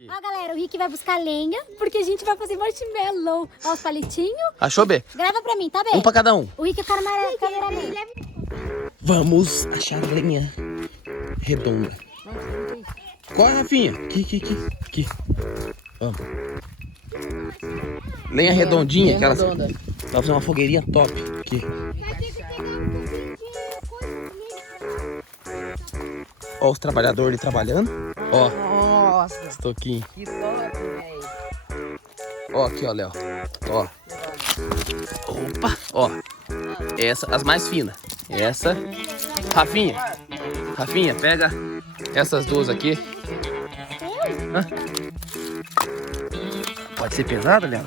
Ó, galera, o Rick vai buscar lenha, porque a gente vai fazer marshmallow. Ó, os palitinhos. Achou, B? Grava pra mim, tá, B? Um pra cada um. O Rick é cameraman. Vamos achar lenha redonda. Qual é, Rafinha? Aqui. Vamos. Lenha redondinha, aquelas. Vai fazer uma fogueirinha top. Aqui. Ó, os trabalhadores ali trabalhando. Ó. Nossa, Estoquinho. que top, velho. Ó, aqui, ó, Léo. Ó. Opa, ó. Essa, as mais finas. Essa. Rafinha, pega essas duas aqui. Hã? Pode ser pesada, Léo?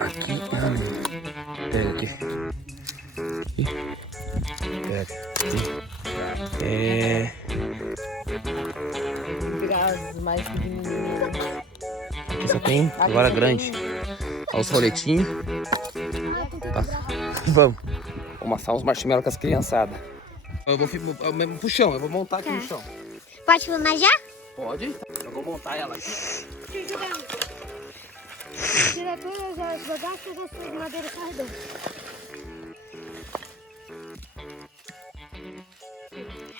Aqui. Pega aqui. Pega. Vou pegar as mais pequenininhas. Aqui só tem agora grande. Olha os roletinhos. Tá. Vamos. Vamos assar uns marshmallows com as criançadas. Eu vou pro chão, eu vou montar aqui no chão. Pode filmar já? Pode? Eu vou montar ela aqui. Tira todas as bagagens das madeiras carregadas.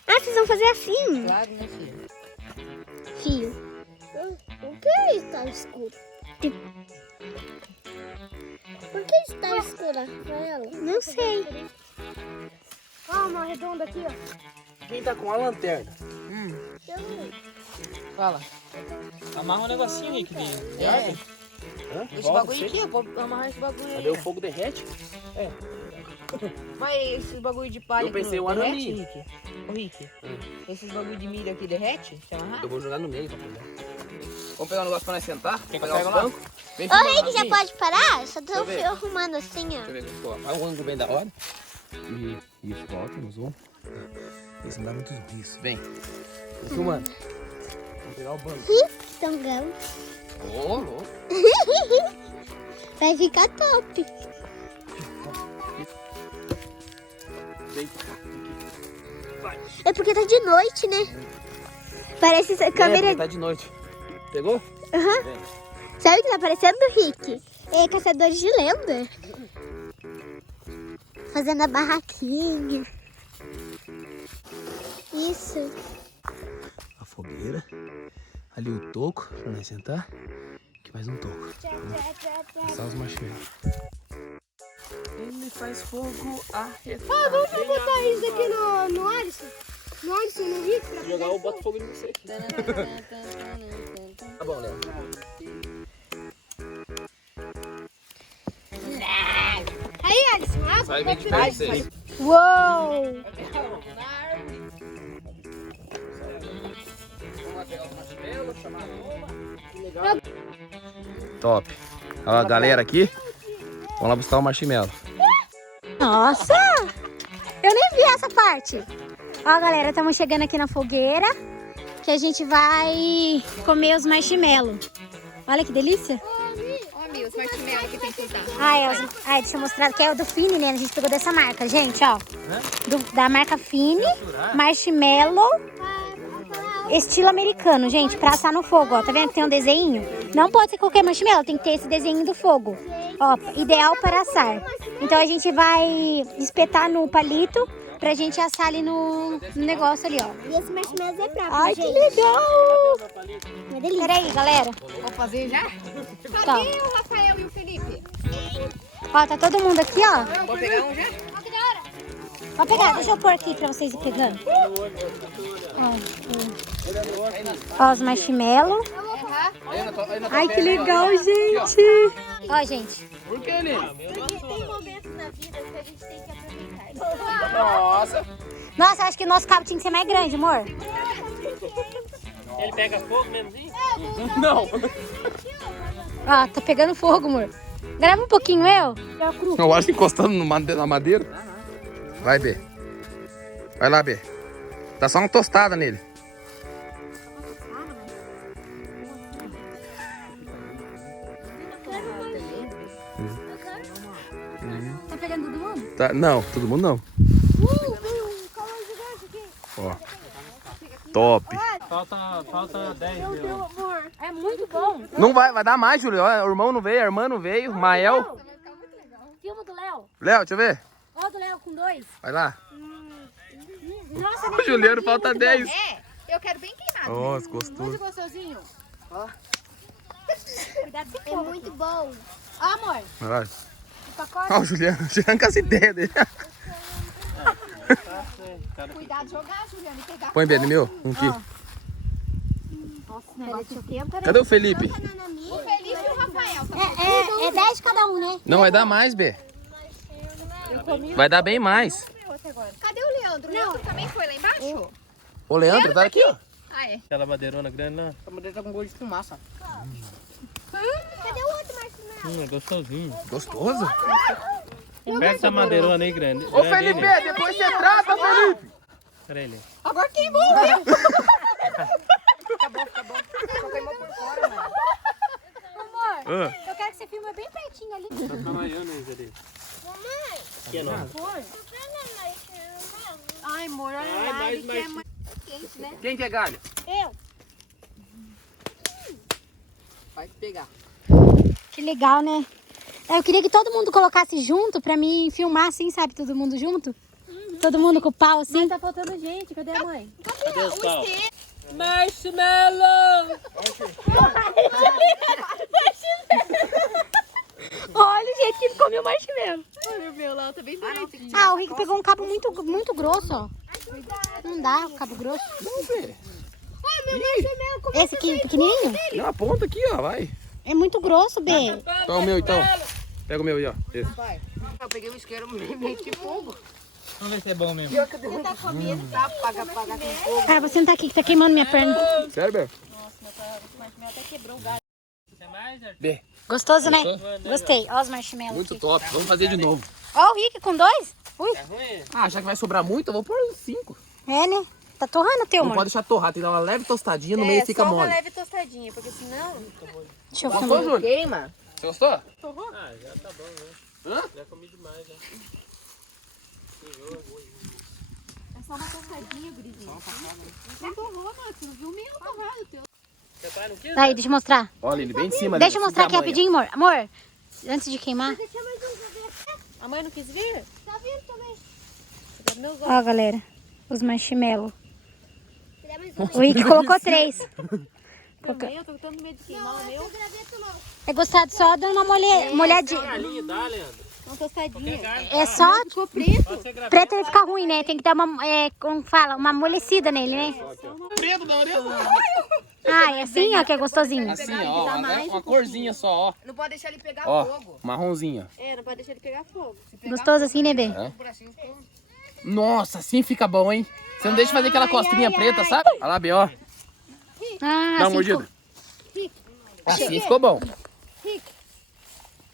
Ah, vocês vão fazer assim? Claro, né, filho? Fio. O que está escuro? Por que está escura, Rafaela? Não sei. Ó, uma redonda aqui, ó. Quem tá com a lanterna? Fala. Amarra um negocinho aí que vem. É. Hã? Esse bagulho aqui, eu vou amarrar esse bagulho aí. Cadê o fogo derrete? Mas esses bagulho de palha Eu pensei aqui o derrete, arame. Rick? Ô, Rick, esses bagulho de milho aqui derrete? Se amarrar? Eu vou jogar no meio pra pegar. Vamos pegar um negócio pra nós sentar? Quer que Pegar eu os pego lá? bancos. Vem Ô, filmar, Rick, já Rafinha. pode parar? Só tô Deixa eu ver. arrumando assim, ó. Deixa eu ver, ó. Vai um ângulo bem da hora. E isso, volta no zoom. Isso não dá muito zoom. Isso, vem. Tô filmando. Vamos pegar o banco. Tão grande. Ô, louco. Vai ficar top. Vem. É porque tá de noite, né? Parece essa câmera. É, tá de noite. Pegou? Aham. Vem. Sabe o que tá parecendo, Rick? É caçadores de lenda. Fazendo a barraquinha. Isso. A fogueira. Ali o toco pra nós sentar. Aqui mais um toco. Passar os marshmallows. Ele faz fogo arretado. Vamos botar isso aqui no Alisson? No Alisson, no Rick? Se jogar, eu boto fogo em você. Tá bom, Léo. Aí, Alisson. Sai bem de perto de vocês. Uou! Top. Ó, a galera aqui. Vamos lá buscar o marshmallow. Nossa! Eu nem vi essa parte. Ó, galera, estamos chegando aqui na fogueira. Que a gente vai comer os marshmallows. Olha que delícia. Ó, meu, os marshmallows que tem que usar. Deixa eu mostrar que é o do Fini, né? A gente pegou dessa marca, gente, ó. Da marca Fini, marshmallow, estilo americano, gente, pra assar no fogo, ó. Tá vendo que tem um desenho? Não pode ser qualquer marshmallow, tem que ter esse desenho do fogo. Ó, ideal para assar. Então a gente vai espetar no palito pra gente assar ali no negócio ali, ó. E esse marshmallow é próprio, Ai, gente. que legal! Uma delícia. Peraí, galera. Vou fazer já? Tá. Cadê o Rafael e o Felipe? Ó, tá todo mundo aqui, ó. Vou pegar um já? Pode pegar, deixa eu pôr aqui pra vocês ir pegando. Ó, os marshmallows. Ai, que legal, gente. Ó, gente. Por que, Lili? Porque tem momentos na vida que a gente tem que aproveitar. Nossa. Nossa, eu acho que o nosso cabo tinha que ser mais grande, amor. Ele pega fogo mesmo assim? Não. Ó, tá pegando fogo, amor. Grava um pouquinho, eu. Eu acho que encostando na madeira. Vai, B. Vai lá, B. Dá só uma tostada nele. Tá pegando todo mundo? Tá, não, todo mundo não. Ó. Top. Falta 10 mil. É muito bom. Não vai dar mais, Júlio. Olha, o irmão não veio, a irmã não veio, o Mael. Filma do Léo. Léo, deixa eu ver. Ó, do Léo com 2. Vai lá. Nossa, O Juliano falta 10. Eu quero bem queimado. Nossa, gostoso. gostosinho. Cuidado com É muito bom. Ó, amor. Vai lá. O pacote. Ó, o Juliano com as ideias dele. Cuidado de jogar, Juliana, e pegar. Põe bem no meu, aqui. Nossa, esse negócio esquenta. Cadê o Felipe? O Felipe e o Rafael. É 10 cada um, né? Não, vai dar mais, B. Vai dar bem mais. Cadê o Leandro? O Leandro também foi lá embaixo? Ô, Leandro, tá aqui, ó. Ah, é. Aquela madeirona grande, não. A mulher tá com gosto de fumaça. Cadê o outro marshmallow? É gostosinho. Gostoso. Pega essa madeirona aí grande. Ô, Felipe, depois você trata, Felipe. Pera aí, Lê. Agora queimou, viu? Acabou. Só queimou por fora, mano. Amor, eu quero que você filme bem pertinho ali. Tá trabalhando aí, Zé. Mamãe. Aqui é nossa. Ai, amor, olha Ai, lá. mais, Ele mais. quer mais quente, né? Quem quer galho? Eu. Vai pegar. Que legal, né? Eu queria que todo mundo colocasse junto pra mim filmar assim, sabe? Todo mundo junto. Todo mundo com o pau assim. Mas tá faltando gente. Cadê a mãe? Cadê os pau? Marshmallow! Olha o jeito que ele comeu marshmallow. Olha o meu lá, tá bem bonitinho. Ah, o Rick pegou um cabo muito grosso, ó. Não dá, o cabo grosso. Vamos ver. Esse aqui, pequenininho? Não, aponta aqui, ó, vai. É muito grosso, B. Então, o meu, então. Pega o meu aí, ó. Esse. Vai. Eu peguei um isqueiro meio de fogo. Vamos ver se é bom mesmo. Você tá comendo, tá? Paga com fogo. Cara, vou sentar aqui que tá queimando minha perna. Sério, B? Quer mais, Arthur? B. Gostoso, né? Gostou? Gostei. Ó os marshmallows Muito aqui. top. Vamos fazer de novo. Ó o Rick com 2. Ui, É ruim? Ah, já que vai sobrar muito, eu vou pôr 5. é, né? Tá torrando o teu, Não amor. pode deixar torrar, tem que dar uma leve tostadinha, no meio fica mole. leve tostadinha, porque senão... Deixa eu Gostou, filmar. Júlio? Queima. Você gostou? Ah, já tá bom, né? Hã? Já comi demais, já. É só uma tostadinha, gurizinho. Não torrou, Max. Não viu o meu torrado, o teu. Seu pai não quis? Aí, deixa eu mostrar. Olha ele bem de cima. Deixa eu ali, mostrar aqui assim, rapidinho, amor. Amor, antes de queimar. A mãe não quis vir? Tá vindo também. Ó, galera, os marshmallows. Dá mais O Rick colocou 3. também, eu tô tendo medo de queimar o meu. É gostado só dando uma molhadinha. Galinha dá, Leandro. Uma tostadinha. É só Ficou preto. Pode ser gravado. preto ele fica ruim, né? Tem que dar uma, como fala, uma amolecida nele, né? Preto da orelha. Ah, é assim, ó, que é gostosinho. Assim, ó, uma corzinha só, ó. Não pode deixar ele pegar Ó, fogo. marronzinha. É, não pode deixar ele pegar fogo. Gostoso assim, né, Bê? Nossa, assim fica bom, hein? Você não deixa fazer aquela costrinha preta, sabe? Olha lá, B, ó. Ah, Dá uma assim mordida. Assim ficou bom.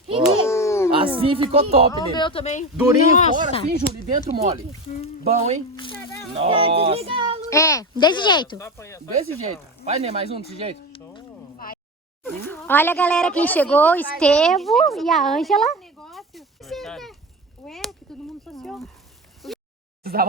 Ó, assim ficou top, O nele. meu também. Durinho Nossa. fora, assim, Júlio, e dentro mole. Bom, hein? Nossa. É, desse jeito. Desse jeito. Vai, né? Mais um desse jeito. Olha, galera, quem chegou, o Estevo e a Ângela. Ué, que todo mundo associou.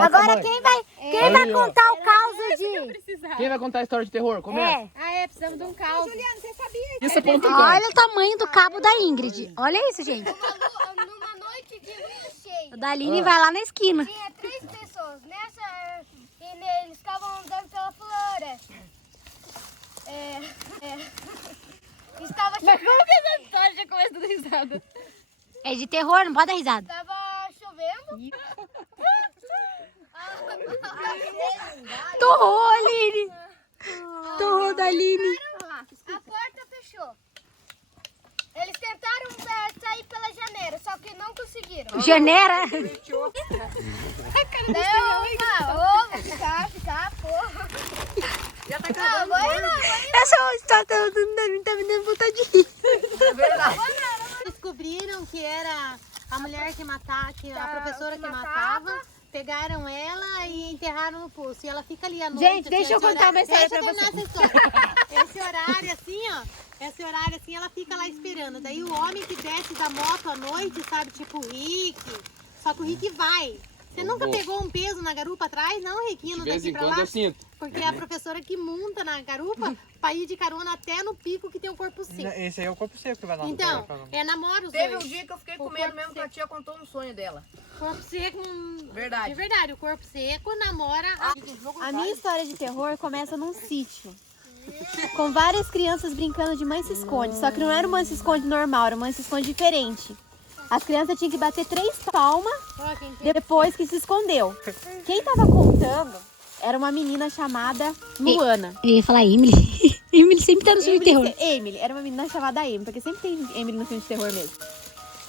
Agora quem vai Aí, ó. contar o caos de... Quem vai contar a história de terror? Começa. É. Ah, é, precisamos de um caos. Juliana, você sabia? Isso é ponto Olha o tamanho do cabo da Ingrid. Olha isso, gente. Numa noite de lua cheia, O da Aline vai lá na esquina. tinha 3 pessoas nessa e eles estavam andando pela floresta. Estava chovendo. Como que essa história já começa dando risada? É de terror, não pode dar risada. Estava chovendo. Torrou, Aline. Torrou da Aline. A porta fechou. Eles tentaram sair pela janela, só que não conseguiram. Janeira. Não, ficar, porra. Já tá Não, acabando. agora não. Essa história tá me dando vontade de rir. É verdade. Descobriram que era a mulher que matava, que a professora que matava. Pegaram ela e enterraram no poço. E ela fica ali à noite. Gente, deixa assim, eu esse contar uma história deixa eu pra terminar essa história. Esse horário assim, ó. Esse horário assim, ela fica lá esperando. Daí o homem que desce da moto à noite, sabe? Tipo o Rick. Só que o Rick vai. Você nunca pegou um peso na garupa atrás, não, Riquinho? De vez em quando eu sinto. Porque é a professora que monta na garupa pra ir de carona até no pico que tem o corpo seco. Esse aí é o corpo seco que vai lá. Então, namora os Teve um dois. dia que eu fiquei com medo mesmo que a tia contou um sonho dela. Corpo seco, Verdade. de verdade, o corpo seco namora. A minha história de terror começa num sítio. Com várias crianças brincando de mãe se esconde. Só que não era mãe se esconde normal, era mãe se esconde diferente. As crianças tinham que bater 3 palmas depois que se escondeu. Quem tava contando era uma menina chamada Luana. Eu ia falar Emily. Emily sempre tá no filme de terror. Emily, era uma menina chamada Emily, porque sempre tem Emily no filme de terror mesmo.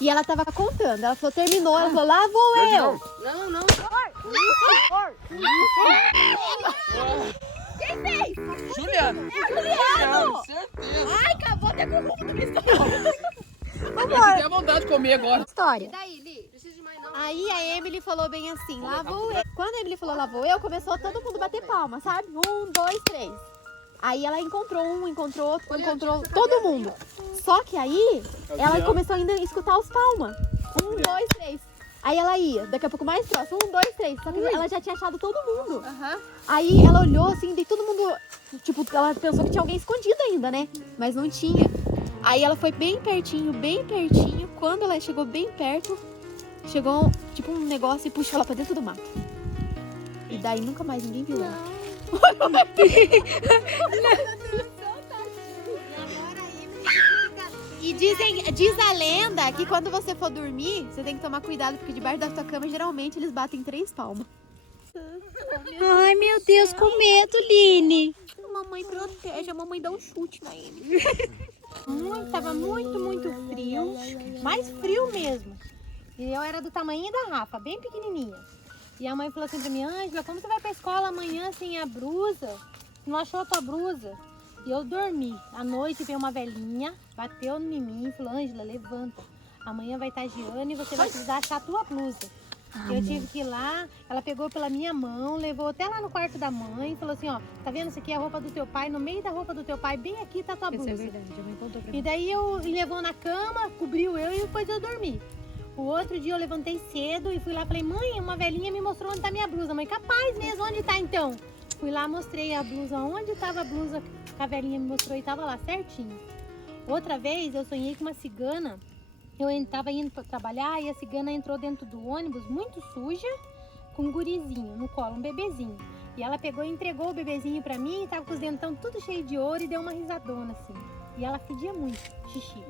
E ela tava contando, ela falou, terminou, ela falou, lá vou eu. Não. Quem fez? Juliana. Juliano! Certeza. Ai, acabou até com o rumo do mistério. Eu tenho a vontade de comer agora. História. Daí, Li, precisa de mais não. Aí a Emily falou bem assim, lá vou eu. Quando a Emily falou lá vou eu, começou todo mundo bater palma, sabe? 1, 2, 3. Aí ela encontrou um, encontrou outro, encontrou todo mundo. Só que aí, ela começou ainda a escutar os palmas. 1, 2, 3. Aí ela ia, daqui a pouco mais próximo, 1, 2, 3. Só que ela já tinha achado todo mundo. Aí ela olhou assim, daí todo mundo, tipo, ela pensou que tinha alguém escondido ainda, né? Mas não tinha. Aí ela foi bem pertinho, bem pertinho. Quando ela chegou bem perto, chegou tipo um negócio e puxou ela pra dentro do mato. E daí nunca mais ninguém viu ela. E diz a lenda que quando você for dormir, você tem que tomar cuidado, porque debaixo da tua cama, geralmente, eles batem 3 palmas. Ai, meu Deus, com medo, Line. A mamãe protege, a mamãe dá um chute na ele. Tava muito frio, mais frio mesmo. E eu era do tamanho da Rafa, bem pequenininha. E a mãe falou assim pra mim, Ângela, como você vai pra escola amanhã sem a blusa? Não achou a tua blusa? E eu dormi. À noite veio uma velhinha, bateu em mim e falou, Ângela, levanta. Amanhã vai estar Giane e você vai precisar achar a tua blusa. Eu tive que ir lá, ela pegou pela minha mão, levou até lá no quarto da mãe e falou assim, ó, tá vendo, isso aqui é a roupa do teu pai, no meio da roupa do teu pai, bem aqui tá a tua blusa. Isso é verdade, a mãe contou pra mim. E daí eu levou na cama, cobriu eu e depois eu dormi. O outro dia eu levantei cedo e fui lá e falei, mãe, uma velhinha me mostrou onde tá minha blusa. Mãe, capaz mesmo, onde tá então? Fui lá, mostrei a blusa, onde tava a blusa que a velhinha me mostrou e tava lá certinho. Outra vez eu sonhei com uma cigana. Eu tava indo para trabalhar e a cigana entrou dentro do ônibus muito suja, com um gurizinho no colo, um bebezinho. E ela pegou e entregou o bebezinho pra mim, tava com os dentão tudo cheio de ouro e deu uma risadona assim. E ela fedia muito, xixi.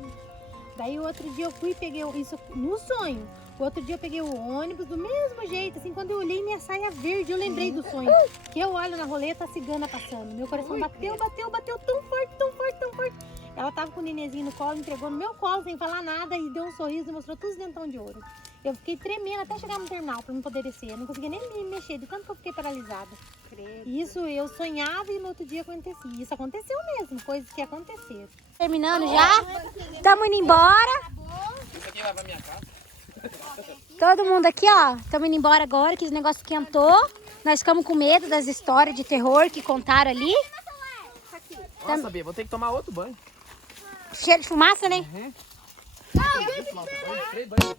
Daí o outro dia eu fui e peguei isso no sonho. O outro dia eu peguei o ônibus do mesmo jeito, assim, quando eu olhei minha saia verde, eu lembrei do sonho. Que eu olho na roleta, a cigana passando. Meu coração bateu tão forte. Ela tava com o nenenzinho no colo, entregou no meu colo sem falar nada e deu um sorriso e mostrou todos os dentão de ouro. Eu fiquei tremendo até chegar no terminal pra não poder descer. Eu não conseguia nem me mexer, de tanto que eu fiquei paralisada. Isso eu sonhava e no outro dia acontecia. Isso aconteceu mesmo, coisas que aconteceram. Terminando já? Tamo indo embora. Isso aqui lava minha casa. Todo mundo aqui, ó. Tamo indo embora agora, que o negócio esquentou. Nós ficamos com medo das histórias de terror que contaram ali. Nossa, Bia, vou ter que tomar outro banho. Cheiro de fumaça, né? Três banhos.